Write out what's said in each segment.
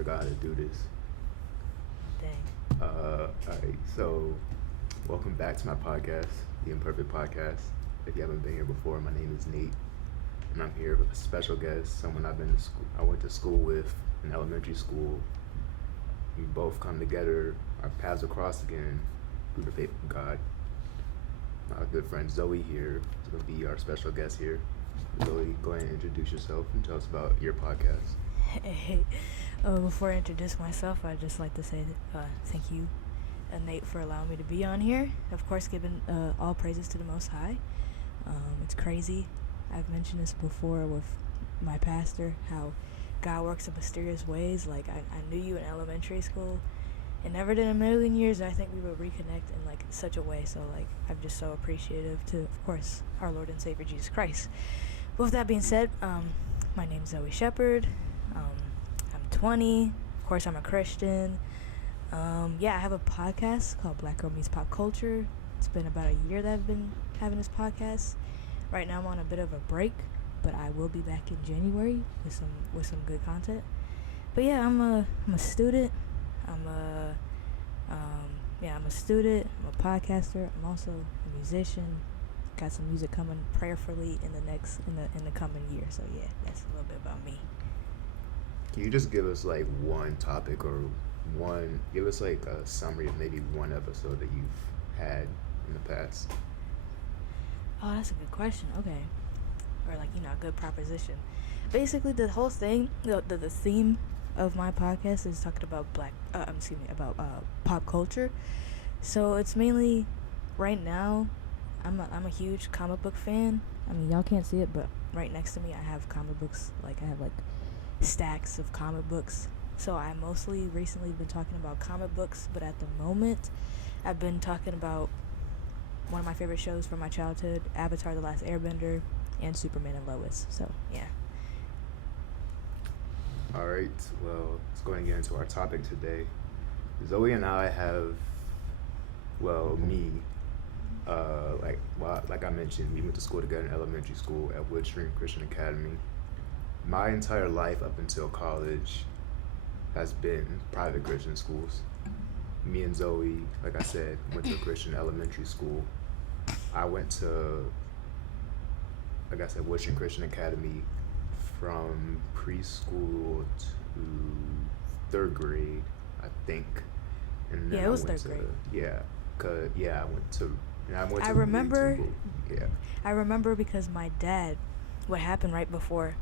forgot how to do this. Dang. Alright, so welcome back to my podcast, The Imperfect Podcast. If you haven't been here before, my name is Nate, and I'm here with a special guest, someone I went to school with in elementary school. We both come together, our paths will cross again through the faith of God. My good friend Zoe here is going to be our special guest here. Zoe, go ahead and introduce yourself and tell us about your podcast. Hey, before I introduce myself, I'd just like to say thank you, Nate, for allowing me to be on here. Of course, giving all praises to the Most High. It's crazy. I've mentioned this before with my pastor, how God works in mysterious ways. Like, I knew you in elementary school, and never did in a million years I think we would reconnect in like such a way. So like, I'm just so appreciative to, of course, our Lord and Savior Jesus Christ. With that being said, my name's Zoe Shepherd. I'm 20. Of course, I'm a Christian. I have a podcast called Black Girl Meets Pop Culture. It's been about a year that I've been having this podcast. Right now I'm on a bit of a break, but I will be back in January with some good content. But yeah, I'm a student. I'm a student. I'm a podcaster. I'm also a musician. Got some music coming prayerfully in the coming year. So yeah, that's a little bit about me. Can you just give us like one topic or give us like a summary of maybe one episode that you've had in the past? Oh, that's a good question. Okay. Or like, a good proposition. Basically, the whole thing, the theme of my podcast is talking about pop culture. So it's mainly, right now, I'm a huge comic book fan. I mean, y'all can't see it, but right next to me I have comic books. Like, I have like stacks of comic books. So I mostly recently been talking about comic books, but at the moment I've been talking about one of my favorite shows from my childhood, Avatar: The Last Airbender, and Superman and Lois. So yeah. Alright, well, let's go ahead and get into our topic today. Zoe and I have, like I mentioned, we went to school together in elementary school at Woodstream Christian Academy. My entire life up until college has been private Christian schools. Me and Zoe, like I said, went to a Christian elementary school. I went to, like I said, Woodstream Christian Academy from preschool to third grade, I think. And then it was third grade. I remember because my dad, what happened right before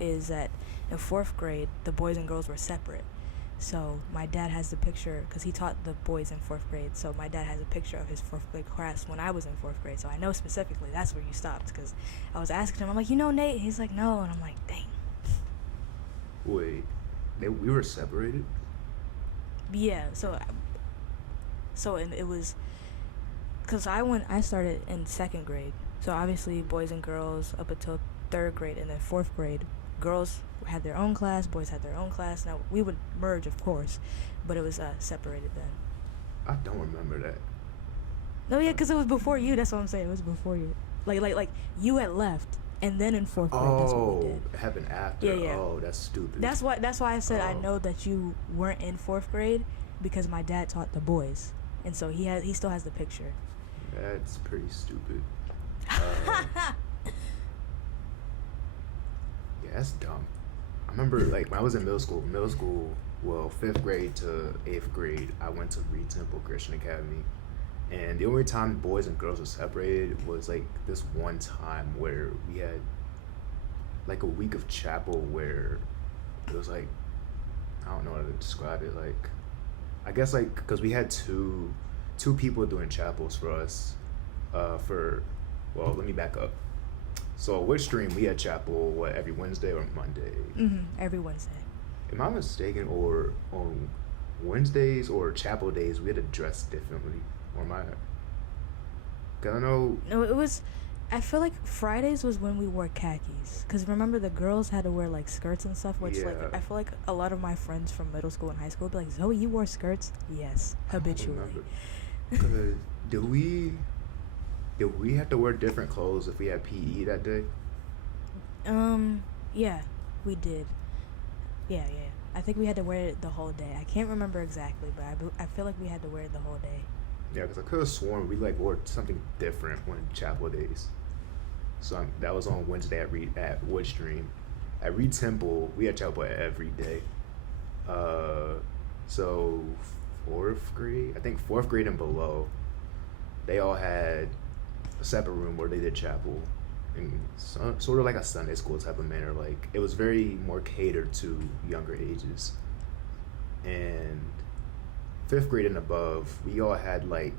is that in fourth grade, the boys and girls were separate. So my dad has the picture, because he taught the boys in fourth grade, so my dad has a picture of his fourth grade class when I was in fourth grade. So I know specifically that's where you stopped, because I was asking him, I'm like, Nate? And he's like, no. And I'm like, dang. Wait, we were separated? Yeah, so it was, because I started in second grade. So obviously boys and girls up until third grade, and then fourth grade, girls had their own class, boys had their own class. Now, we would merge, of course, but it was separated then. I don't remember that. No, yeah, because it was before you. That's what I'm saying. It was before you. Like you had left, and then in fourth grade, that's what we did. It happened after. Yeah. Oh, that's stupid. That's why I said I know that you weren't in fourth grade, because my dad taught the boys, and so he still has the picture. That's pretty stupid. Yeah, that's dumb. I remember, like, when I was in middle school, 5th grade to 8th grade, I went to Reed Temple Christian Academy. And the only time boys and girls were separated was, like, this one time where we had, like, a week of chapel where it was, like, I don't know how to describe it. Like, I guess, like, because we had two people doing chapels for us let me back up. So at Woodstream, we had chapel, every Wednesday or Monday? Every Wednesday. Am I mistaken, or on Wednesdays or chapel days, we had to dress differently? Or am I... Cause I know... No, it was... I feel like Fridays was when we wore khakis. Because remember, the girls had to wear, like, skirts and stuff, which, like, I feel like a lot of my friends from middle school and high school would be like, Zoe, you wore skirts? Yes, habitually. Because did we have to wear different clothes if we had PE that day? Yeah, we did. Yeah. I think we had to wear it the whole day. I can't remember exactly, but I feel like we had to wear it the whole day. Yeah, because I could have sworn we like wore something different on chapel days. So that was on Wednesday at Woodstream. At Reed Temple, we had chapel every day. Uh, so fourth grade, I think fourth grade and below, they all had a separate room where they did chapel, and sort of like a Sunday school type of manner. Like it was very more catered to younger ages. And fifth grade and above, we all had like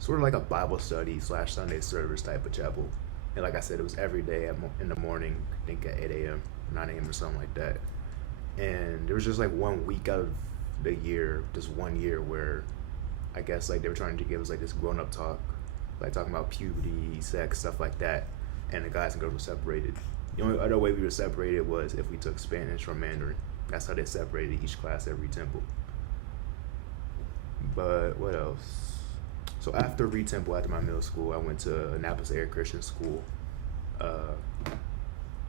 sort of like a Bible study slash Sunday service type of chapel. And like I said, it was every day in the morning, I think at 8 a.m., 9 a.m. or something like that. And there was just like one week out of the year, just 1 year where I guess like they were trying to give us like this grown up talk, like talking about puberty, sex, stuff like that. And the guys and girls were separated. The only other way we were separated was if we took Spanish or Mandarin. That's how they separated each class every temple. But what else? So after Reed Temple, after my middle school, I went to Annapolis Area Christian School. Uh,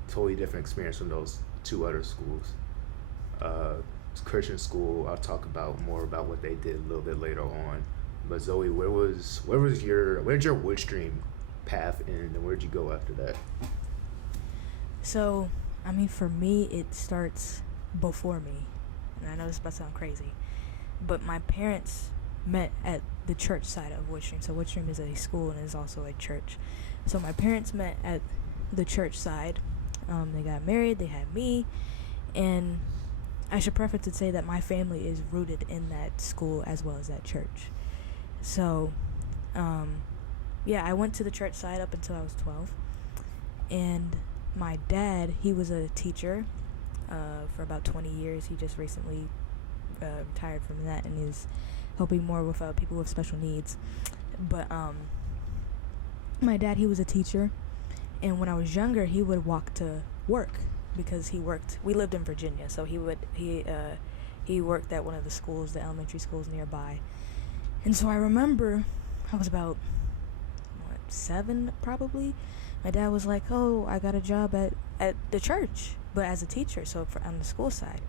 Totally different experience from those two other schools. Christian school, I'll talk about more about what they did a little bit later on. But Zoe, where did your Woodstream path end, and where'd you go after that? So, I mean, for me, it starts before me. And I know this is about to sound crazy, but my parents met at the church side of Woodstream. So Woodstream is a school and is also a church. So my parents met at the church side. They got married, they had me, and I should preface to say that my family is rooted in that school as well as that church. So, yeah, I went to the church side up until I was 12, and my dad, he was a teacher for about 20 years. He just recently retired from that, and he's helping more with people with special needs. But my dad, he was a teacher, and when I was younger, he would walk to work because we lived in Virginia, so he worked at one of the schools, the elementary schools nearby. And so I remember I was about 7 probably. My dad was like, "Oh, I got a job at the church, but as a teacher, so on the school side."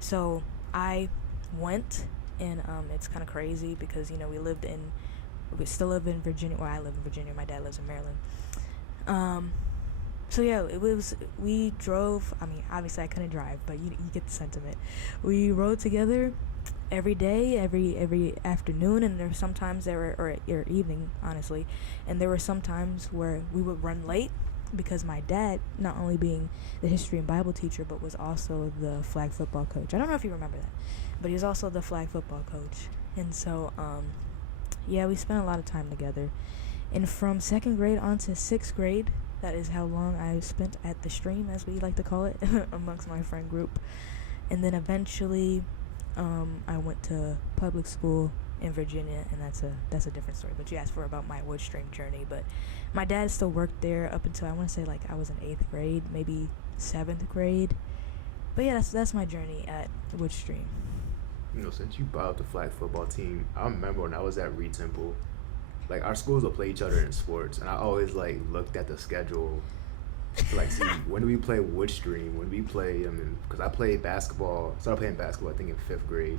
So I went, and it's kind of crazy because we still live in Virginia. Well, I live in Virginia. My dad lives in Maryland. So yeah, we drove. I mean, obviously I couldn't drive, but you get the sentiment. We rode together every day, every afternoon, and there were sometimes or evening, honestly, and there were some times where we would run late because my dad, not only being the history and Bible teacher, but was also the flag football coach. I don't know if you remember that, but he was also the flag football coach. And so, yeah, we spent a lot of time together. And from 2nd grade on to 6th grade, that is how long I spent at the stream, as we like to call it, amongst my friend group. And then eventually, I went to public school in Virginia, and that's a different story. But you asked about my Woodstream journey. But my dad still worked there up until I want to say like I was in 8th grade, maybe 7th grade. But yeah, that's my journey at Woodstream. Since you brought up the flag football team, I remember when I was at Reed Temple, like our schools will play each other in sports, and I always like looked at the schedule to like see when do we play Woodstream, when do we play. Because I played basketball, started playing basketball I think in 5th grade,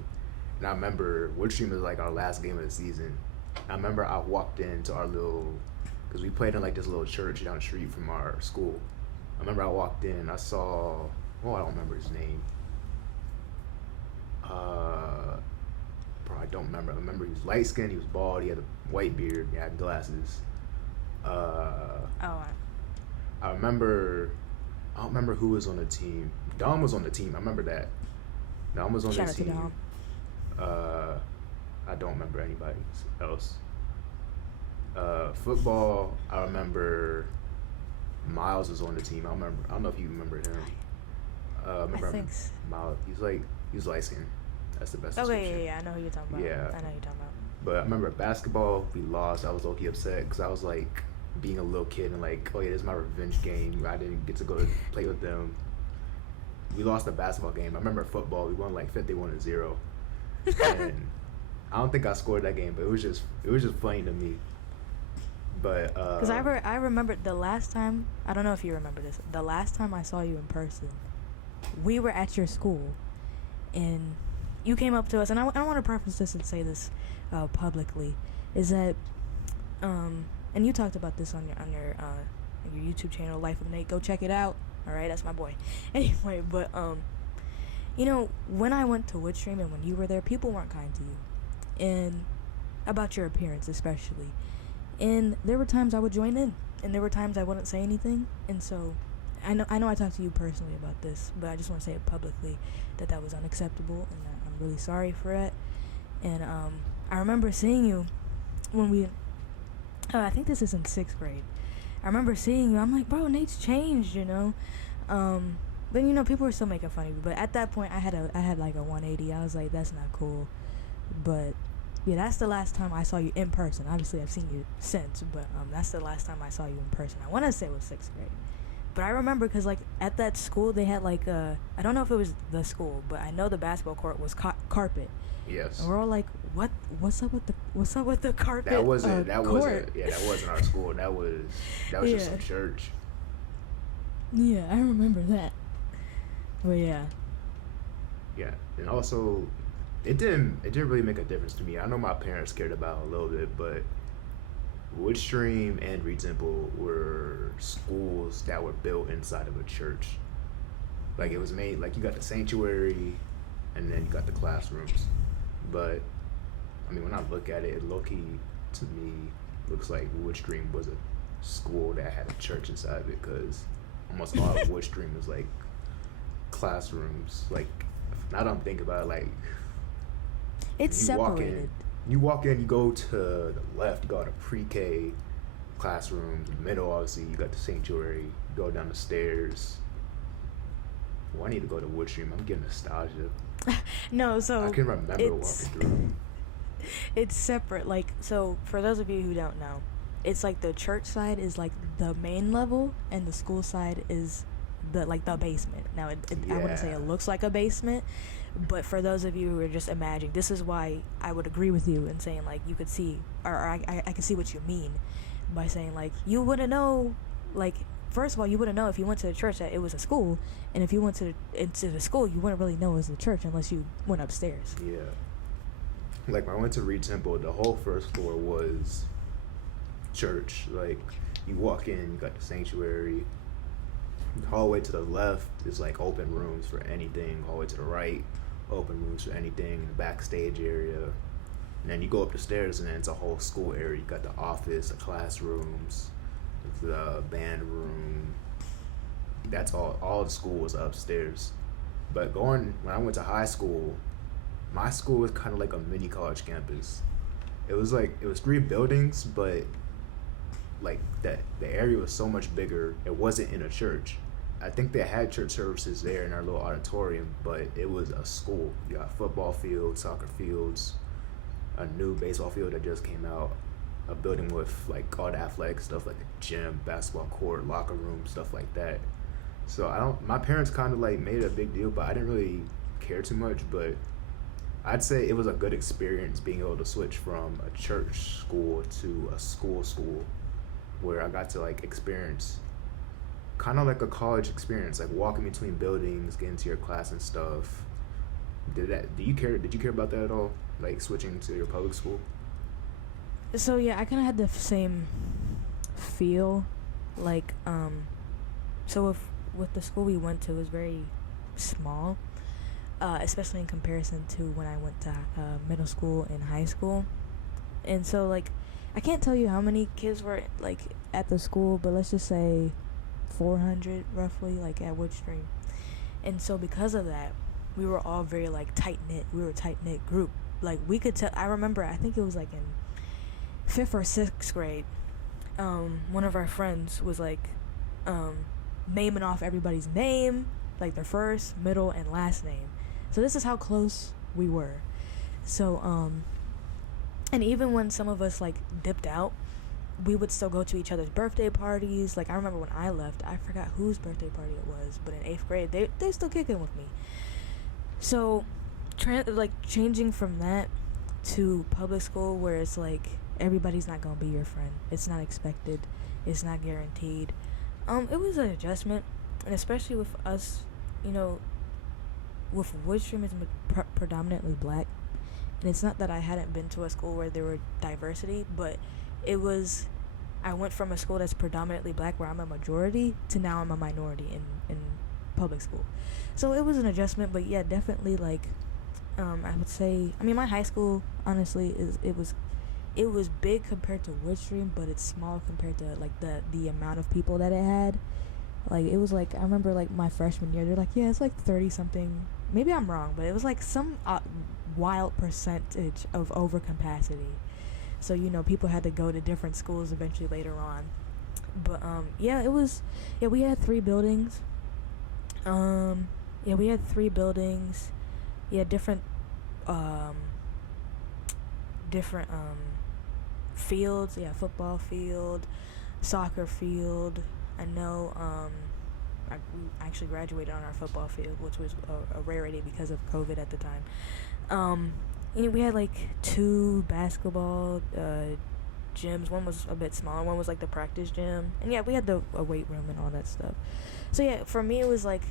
and I remember Woodstream was like our last game of the season. I remember I walked into our because we played in like this little church down the street from our school. I remember I walked in, I saw, I don't remember his name. Bro, I don't remember. I remember he was light skinned, he was bald, he had a white beard, he had glasses. I remember, I don't remember who was on the team. Dom was on the team, I remember that. Dom was on the team. Shout out to Dom. I don't remember anybody else. Football, I remember Miles was on the team. I don't know if you remember him. I think Miles, he was light skinned. That's the best description. Yeah, I know who you're talking about. Yeah. I know who you're talking about. But I remember basketball, we lost. I was low-key upset because I was like being a little kid and like, oh yeah, this is my revenge game. I didn't get to go to play with them. We lost the basketball game. I remember football, we won like 51-0. And I don't think I scored that game, but it was just funny to me. But because I remember the last time, I don't know if you remember this, the last time I saw you in person, we were at your school, and you came up to us, and I want to preface this and say this publicly, is that and you talked about this on your YouTube channel, Life of Nate. Go check it out. All right, that's my boy. Anyway, but you know, when I went to Woodstream and when you were there, people weren't kind to you, and about your appearance especially. And there were times I would join in, and there were times I wouldn't say anything. And so I know I talked to you personally about this, but I just want to say it publicly that was unacceptable, and that I'm really sorry for it. And I remember seeing you when we I think this is in 6th grade. I remember seeing you. I'm like, bro, Nate's changed, you know. But you know, people were still making fun of me. But at that point, I had like a 180. I was like, that's not cool. But yeah, that's the last time I saw you in person. Obviously, I've seen you since, but that's the last time I saw you in person. I want to say it was 6th grade. But I remember because like at that school they had like I don't know if it was the school, but I know the basketball court was carpet. Yes. And we're all like, what's up with the carpet? That wasn't court? Yeah, that wasn't our school. That was just some church. Yeah, I remember that. But yeah. Yeah, and also it didn't really make a difference to me. I know my parents cared about it a little bit, but Woodstream and Reed Temple were schools that were built inside of a church. Like it was made like you got the sanctuary, and then you got the classrooms. But I mean, when I look at it, low-key to me looks like Woodstream was a school that had a church inside of it, because almost all of Woodstream is like classrooms. Like now that I'm thinking about it, like it's separated. You walk in, you go to the left, you go to pre-K classrooms. In the middle, obviously, you got the sanctuary. You go down the stairs. Well, I need to go to Woodstream. I'm getting nostalgia. No, so I can remember walking through. It's separate. Like, so for those of you who don't know, it's like the church side is like the main level, and the school side is the basement. Now, I wouldn't say it looks like a basement, but for those of you who are just imagining, this is why I would agree with you in saying like you could see, or I could see what you mean by saying like you wouldn't know, like first of all you wouldn't know if you went to the church that it was a school, and if you went into the school you wouldn't really know it was a church unless you went upstairs. Yeah. Like when I went to Reed Temple, the whole first floor was church. Like you walk in, you got the sanctuary. The hallway to the left is like open rooms for anything. Hallway to the right, open rooms for anything. The backstage area, and then you go up the stairs, and then it's a whole school area. You got the office, the classrooms, the band room. That's all. All the school was upstairs. But when I went to high school, my school was kind of like a mini college campus. It was 3 buildings, but like that the area was so much bigger. It wasn't in a church. I think they had church services there in our little auditorium, but it was a school. You got football fields, soccer fields, a new baseball field that just came out, a building with like all the athletic stuff like a gym, basketball court, locker room, stuff like that. So my parents kind of like made it a big deal, but I didn't really care too much. But I'd say it was a good experience being able to switch from a church school to a school, where I got to like experience kind of like a college experience, like walking between buildings, getting to your class and stuff. Did you care about that at all? Like switching to your public school? So yeah, I kind of had the same feel. Like so with the school we went to, it was very small, especially in comparison to when I went to middle school and high school. And so like I can't tell you how many kids were like at the school, but let's just say 400 roughly, like at Woodstream. And so because of that, we were all very like tight knit. We were a tight knit group. Like we could tell. I remember, I think it was like in 5th or 6th grade. One of our friends was like naming off everybody's name, like their first, middle, and last name. So this is how close we were. So and even when some of us like dipped out, we would still go to each other's birthday parties. Like I remember when I left, I forgot whose birthday party it was, but in 8th grade they still kicking with me. So changing from that to public school, where it's like everybody's not gonna be your friend. It's not expected. It's not guaranteed. It was an adjustment, and especially with us, you know, with Woodstream, it's predominantly black, and it's not that I hadn't been to a school where there were diversity, but it was, I went from a school that's predominantly black where I'm a majority to now I'm a minority in public school. So it was an adjustment, but yeah, definitely like I would say, I mean, my high school honestly it was big compared to Woodstream, but it's small compared to like the amount of people that it had. Like it was like, I remember like my freshman year, they're like, yeah, it's like 30 something. Maybe I'm wrong, but it was like some wild percentage of overcapacity. So people had to go to different schools eventually later on. But yeah, it was, yeah, we had 3 buildings. Yeah, we had 3 buildings. Yeah, different fields. Yeah, football field, soccer field. I know we actually graduated on our football field, which was a rarity because of COVID at the time. We had like 2 basketball gyms. One was a bit smaller, one was like the practice gym, and yeah, we had the a weight room and all that stuff. So yeah, for me it was like,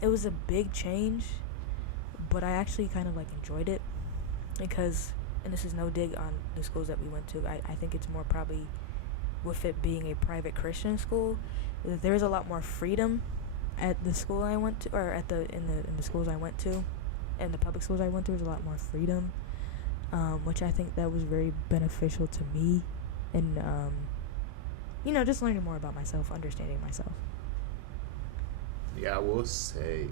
it was a big change, but I actually kind of like enjoyed it because, and this is no dig on the schools that we went to, I think it's more probably with it being a private Christian school, there's a lot more freedom at the school I went to, or at in the schools I went to, and the public schools I went to, there's a lot more freedom, which I think that was very beneficial to me, and just learning more about myself, understanding myself. Yeah, I will say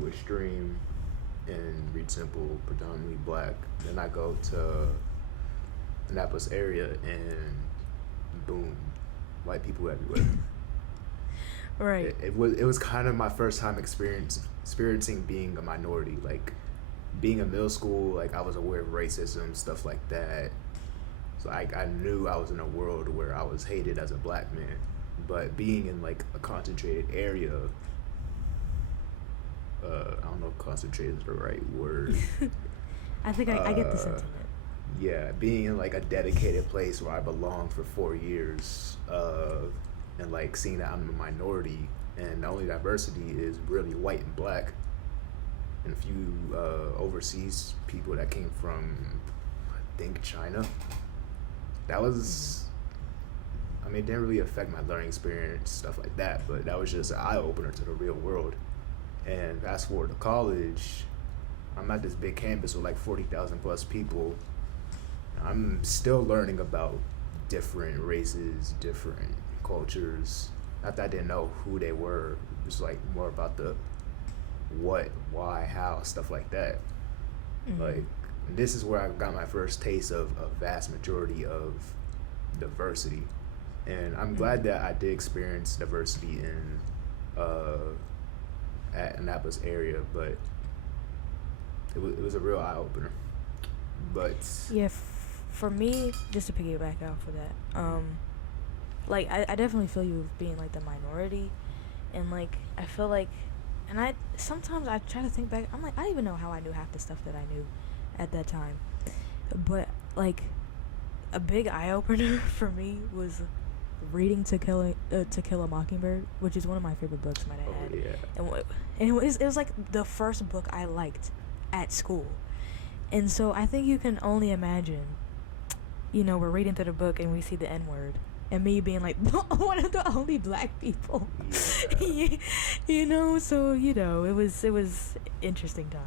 Woodstream and Reed Temple predominantly black. Then I go to Annapolis area and boom, white people everywhere. Right. It was kind of my first time experiencing being a minority. Like being in middle school, like I was aware of racism, stuff like that. So I knew I was in a world where I was hated as a black man. But being in like a concentrated area, I don't know if concentrated is the right word. I think I get the sentiment. Yeah, being in like a dedicated place where I belonged for 4 years, and like seeing that I'm a minority and the only diversity is really white and black, and a few overseas people that came from, I think, China. That was, I mean, it didn't really affect my learning experience, stuff like that, but that was just an eye-opener to the real world. And fast forward to college, I'm at this big campus with like 40,000 plus people. I'm still learning about different races, different cultures. Not that I didn't know who they were, just like more about the what, why, how, stuff like that. Mm-hmm. Like, this is where I got my first taste of a vast majority of diversity. And I'm glad that I did experience diversity in at Annapolis area, but it was a real eye-opener. But yeah, for me, just to piggyback off of that, like I definitely feel you being like the minority, and like I feel like, and I sometimes I try to think back, I'm like, I don't even know how I knew half the stuff that I knew at that time, but like a big eye-opener for me was reading To Kill a Mockingbird, which is one of my favorite books my dad had. Yeah. And it was like the first book I liked at school. And so I think you can only imagine, we're reading through the book and we see the N-word, and me being like one of the only black people. Yeah. So it was interesting time.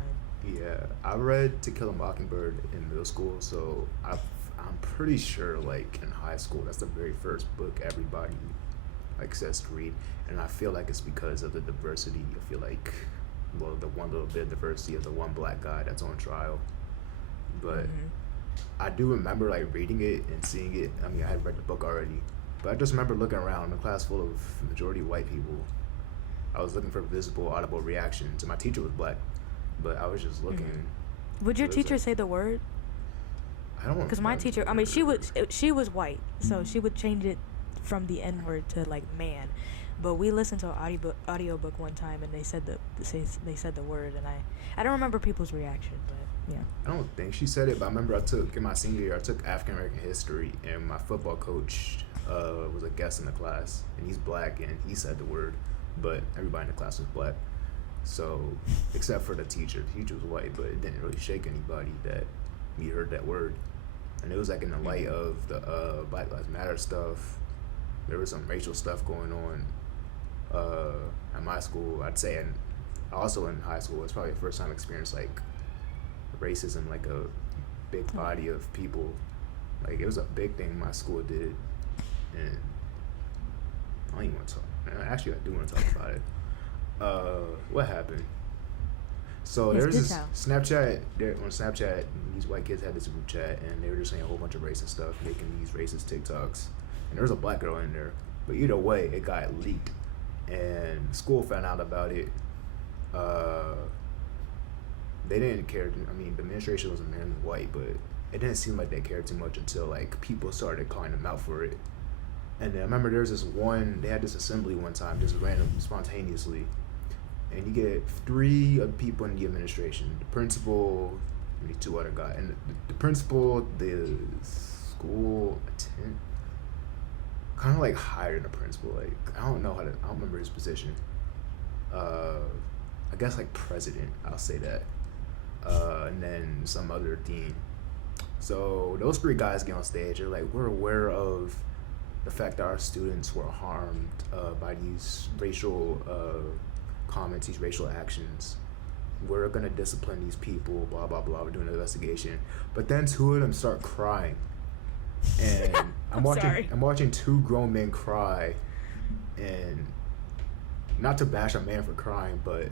Yeah, I read To Kill a Mockingbird in middle school, so I'm pretty sure like in high school that's the very first book everybody like says to read, and I feel like it's because of the diversity. I feel like, well, the one little bit of diversity of the one black guy that's on trial, but I do remember like reading it and seeing it. I mean, I had read the book already, but I just remember looking around in a class full of majority white people. I was looking for visible, audible reactions, and my teacher was black, but I was just looking. Would your teacher say the word? I don't. Because my teacher, I mean, she was white, so she would change it from the N-word to like man. But we listened to an audiobook one time, and they said the word, and I don't remember people's reaction, but yeah. I don't think she said it, but I remember in my senior year, I took African American history, and my football coach was a guest in the class, and he's black, and he said the word, but everybody in the class was black. So, except for the teacher was white, but it didn't really shake anybody that we heard that word. And it was like in the light of the Black Lives Matter stuff. There was some racial stuff going on at my school. I'd say, and also in high school, it's probably the first time I experienced like racism, like a big body of people. Like it was a big thing my school did, and I don't even want to talk. Actually, I do want to talk about it. What happened? So Yes, there was do this tell. Snapchat. On Snapchat, these white kids had this group chat, and they were just saying a whole bunch of racist stuff, making these racist TikToks. And there was a black girl in there, but either way, it got leaked, and school found out about it. They didn't care. I mean, the administration was mainly white, but it didn't seem like they cared too much until like people started calling them out for it. And then I remember there was this one. They had this assembly one time, just random, spontaneously, and you get three people in the administration: the principal, maybe two other guys, and the principal, the school attendant, kind of like higher than the principal. Like I don't remember his position. I guess like president. I'll say that. And then some other dean. So those three guys get on stage. They're like, we're aware of the fact that our students were harmed by these racial comments, these racial actions. We're gonna discipline these people. Blah blah blah. We're doing an investigation. But then two of them start crying, and I'm watching two grown men cry, and not to bash a man for crying, but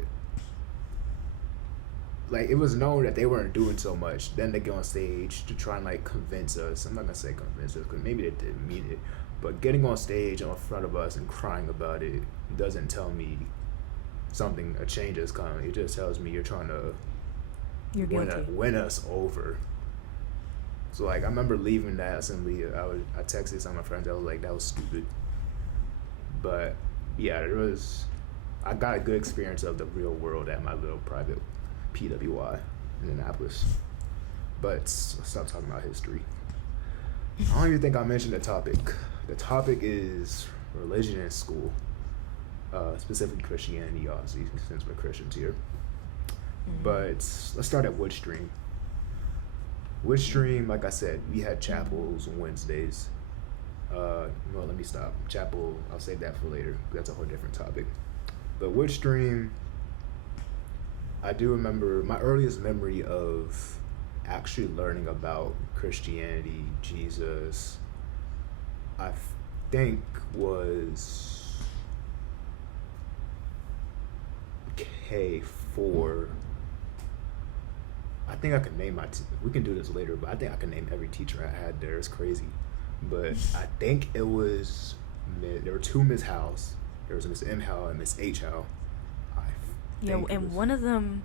like it was known that they weren't doing so much. Then they get on stage to try and like convince us. I'm not gonna say convince us because maybe they didn't mean it, but getting on stage in front of us and crying about it doesn't tell me a change is coming. It just tells me you're trying to win us over. So like I remember leaving that assembly. I texted some of my friends. I was like, that was stupid. But yeah, I got a good experience of the real world at my little private PWI in Annapolis. But let's stop talking about history. I don't even think I mentioned the topic. The topic is religion in school, specifically Christianity, obviously, since we're Christians here. But let's start at Woodstream. Woodstream, like I said, we had chapels on Wednesdays. Let me stop. Chapel, I'll save that for later. That's a whole different topic. But Woodstream, I do remember my earliest memory of actually learning about Christianity, Jesus, I think was K4. I think I can name we can do this later, but I think I can name every teacher I had there. It's crazy. But I think it was, there were two Miss Howes. There was Miss M. Howe and Miss H. Howe. Yeah, and one of them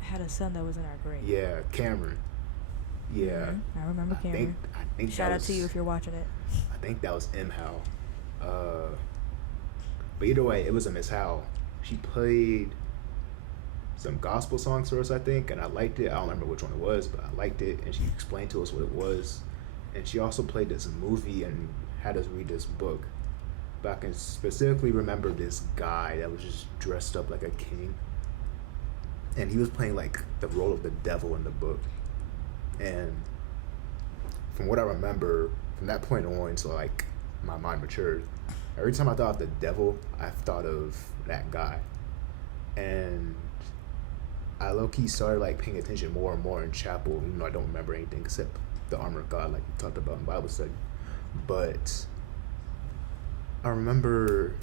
had a son that was in our grade. Yeah, Cameron. Yeah. I remember Cameron. I think Shout out to you if you're watching it. I think that was M. Howe. But either way, it was a Miss Howe. She played some gospel songs for us, I think, and I liked it. I don't remember which one it was, but I liked it, and she explained to us what it was. And she also played this movie and had us read this book. But I can specifically remember this guy that was just dressed up like a king, and he was playing like the role of the devil in the book. And from what I remember, from that point on until like my mind matured, every time I thought of the devil, I thought of that guy. And I low-key started like paying attention more and more in chapel, even though I don't remember anything except the armor of God, like we talked about in Bible study. But I remember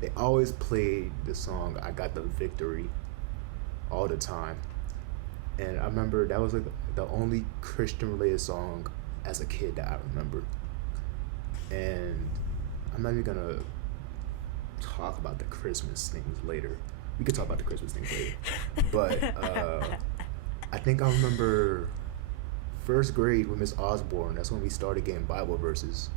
they always played the song "I Got the Victory" all the time, and I remember that was like the only Christian-related song as a kid that I remember. And I'm not even gonna talk about the Christmas things later. We could talk about the Christmas things later. But I think I remember first grade with Miss Osborne. That's when we started getting Bible verses.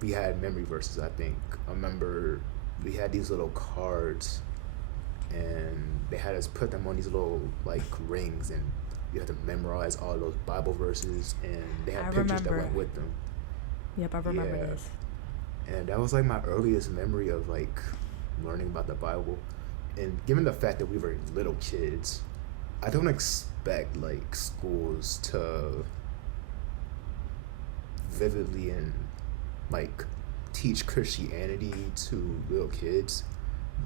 We had memory verses, I think. I remember we had these little cards, and they had us put them on these little like rings, and you had to memorize all those Bible verses, and they had pictures that went with them. Yep, I remember this. And that was like my earliest memory of like learning about the Bible. And given the fact that we were little kids, I don't expect like schools to vividly and like teach Christianity to little kids.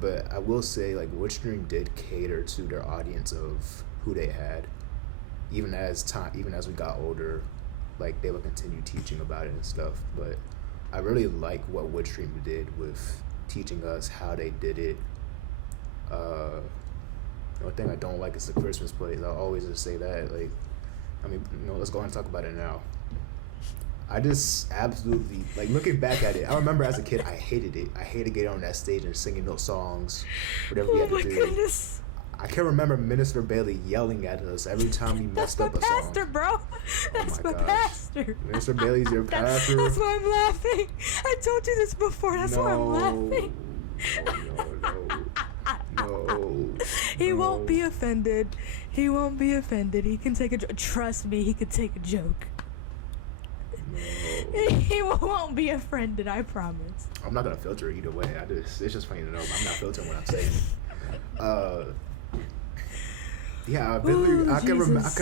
But I will say like Woodstream did cater to their audience of who they had. Even as we got older, like they would continue teaching about it and stuff. But I really like what Woodstream did with teaching us how they did it. The only thing I don't like is the Christmas plays. I'll always just say that. Like, I mean, let's go ahead and talk about it now. I just absolutely, like, looking back at it, I remember as a kid, I hated it. I hated getting on that stage and singing those songs, whatever we had to do. Goodness. I can remember Minister Bailey yelling at us every time we messed up a song. That's my pastor, bro. That's my pastor. Minister Bailey's your pastor. That's why I'm laughing. I told you this before. That's why I'm laughing. No. He won't be offended. He won't be offended. He can take a joke. Trust me, he could take a joke. No. He won't be offended, I promise. I'm not gonna filter it either way. It's just funny to know. I'm not filtering what I'm saying. Yeah, I can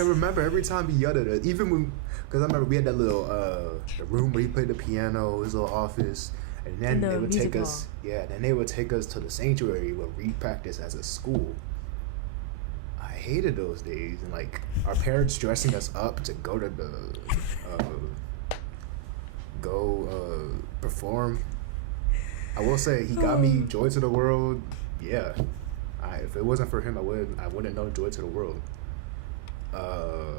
remember every time he yelled at us. Even when, because I remember we had that little the room where he played the piano, his little office, and then they would take us. Yeah, then they would take us to the sanctuary where we practiced as a school. I hated those days, and like our parents dressing us up to go to the perform. I will say he got me Joy to the World. Yeah. If it wasn't for him, I wouldn't know Joy to the World. I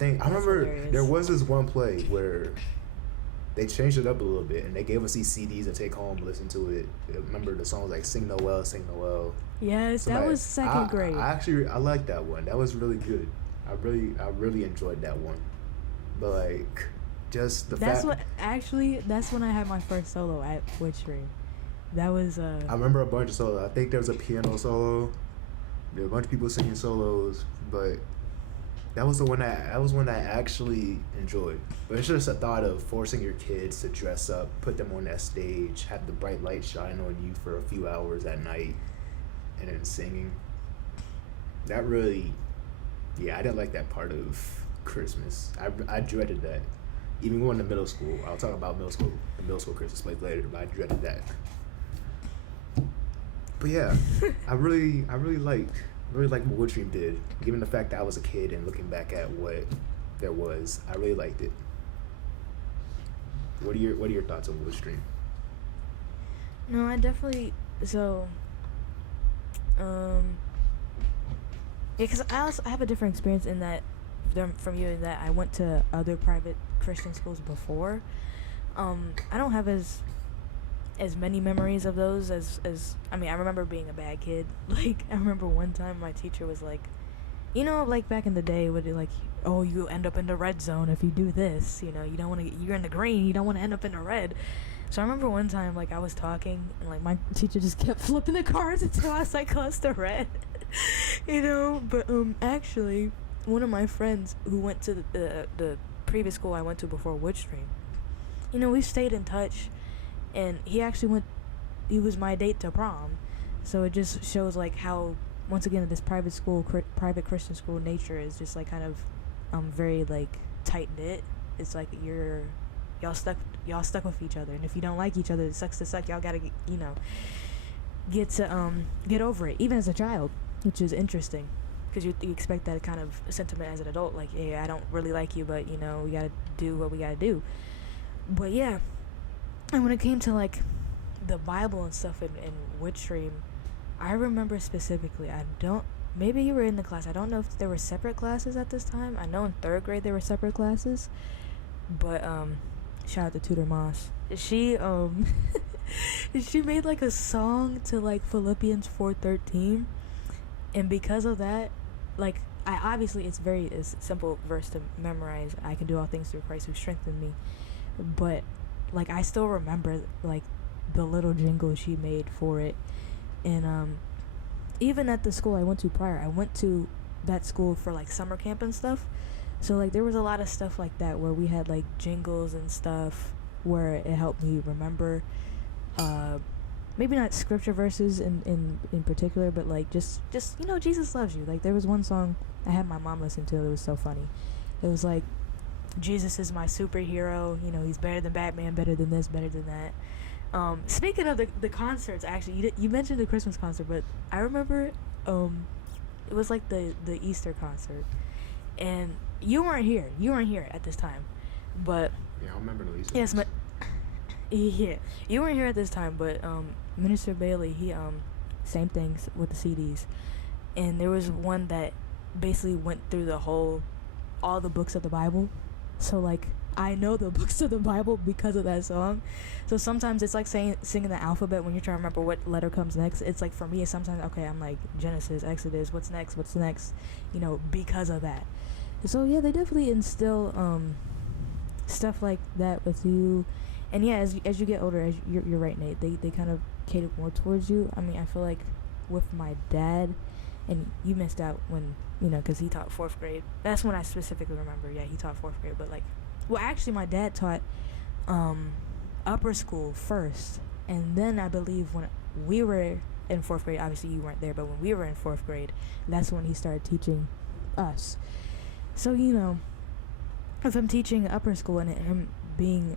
remember hilarious. There was this one play where they changed it up a little bit and they gave us these CDs to take home, listen to it. I remember the songs like Sing Noel, Sing Noel. Yes, that was second grade. I liked that one. That was really good. I really enjoyed that one. But like, just the that's when I had my first solo at Woodstream. That was I remember a bunch of solos. I think there was a piano solo. There were a bunch of people singing solos, but that was one I actually enjoyed. But it's just a thought of forcing your kids to dress up, put them on that stage, have the bright light shine on you for a few hours at night, and then singing. That really, yeah, I didn't like that part of Christmas. I dreaded that. Even going to middle school, I'll talk about the middle school Christmas plays later, but I dreaded that. But yeah, I really liked what Woodstream did. Given the fact that I was a kid and looking back at what there was, I really liked it. What are your thoughts on Woodstream? No, I definitely because I have a different experience in that from you, in that I went to other private Christian schools before. I don't have as many memories of those as I mean, I remember being a bad kid. Like, I remember one time my teacher was like, you know, like back in the day, would it like, oh, you end up in the red zone if you do this, you know, you don't want to, you're in the green, you don't want to end up in the red. So I remember one time, like, I was talking and like my teacher just kept flipping the cards until I was like close to red. You know, but Actually, one of my friends who went to the previous school I went to before Woodstream, you know, we stayed in touch. And he was my date to prom. So it just shows like how, once again, this private Christian school nature is just like kind of very like tight knit. It's like y'all stuck with each other, and if you don't like each other, it sucks to suck. Y'all gotta get over it, even as a child, which is interesting, because you expect that kind of sentiment as an adult, like, hey, I don't really like you, but you know, we gotta do what we gotta do. But yeah. And when it came to like the Bible and stuff in Woodstream, I remember specifically, maybe you were in the class, I don't know if there were separate classes at this time. I know in third grade there were separate classes, but shout out to Tutor Moss. She she made like a song to like Philippians 4:13, and because of that, like, it's a simple verse to memorize. I can do all things through Christ who strengthened me, but like, I still remember, like, the little jingle she made for it. And, even at the school I went to prior, I went to that school for, like, summer camp and stuff. So, like, there was a lot of stuff like that where we had, like, jingles and stuff where it helped me remember, maybe not scripture verses in particular, but like just Jesus loves you. Like there was one song I had my mom listen to. It was so funny. It was like, Jesus is my superhero. He's better than Batman, better than this, better than that. Speaking of the concerts, actually, you mentioned the Christmas concert, but I remember it was like the Easter concert, and you weren't here. You weren't here at this time, but Yeah, I remember the Easter. yes, yeah, you weren't here at this time, but Minister Bailey, he same things with the CDs, and there was one that basically went through all the books of the Bible. So like I know the books of the Bible because of that song. So sometimes it's like singing the alphabet when you're trying to remember what letter comes next. It's like for me, sometimes okay, I'm like Genesis, Exodus, what's next, because of that. So yeah, they definitely instill stuff like that with you. And yeah, as you get older, you're right, Nate. They kind of cater more towards you. I mean, I feel like with my dad, and you missed out when because he taught 4th grade. That's when I specifically remember. Yeah, he taught 4th grade, but like, well, actually, my dad taught upper school first, and then I believe when we were in 4th grade, obviously you weren't there, but when we were in 4th grade, that's when he started teaching us. So if I'm teaching upper school and him being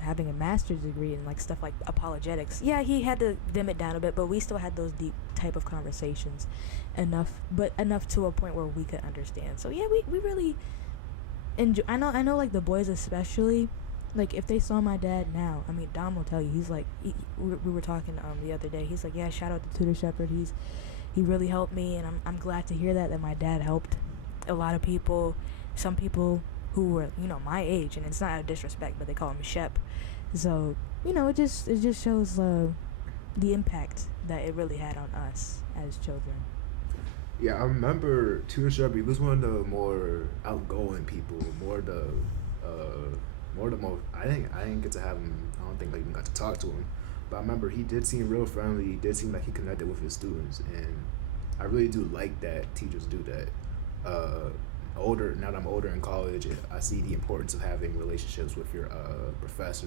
having a master's degree and like stuff like apologetics, yeah, he had to dim it down a bit, but we still had those deep type of conversations enough to a point where we could understand. So yeah, we really enjoy. I know like the boys especially, like if they saw my dad now, I mean Dom will tell you, he's like we were talking the other day, he's like, yeah, shout out to Tutor Shepherd, he really helped me, and I'm glad to hear that my dad helped a lot of people, some people who were my age, and it's not a disrespect, but they call him Shep. So it just shows the impact that it really had on us as children. Yeah, I remember Tutor Shelby was one of the more outgoing people, more the most. I didn't get to have him. I don't think I even got to talk to him, but I remember he did seem real friendly. He did seem like he connected with his students, and I really do like that teachers do that. Now that I'm older in college, I see the importance of having relationships with your professors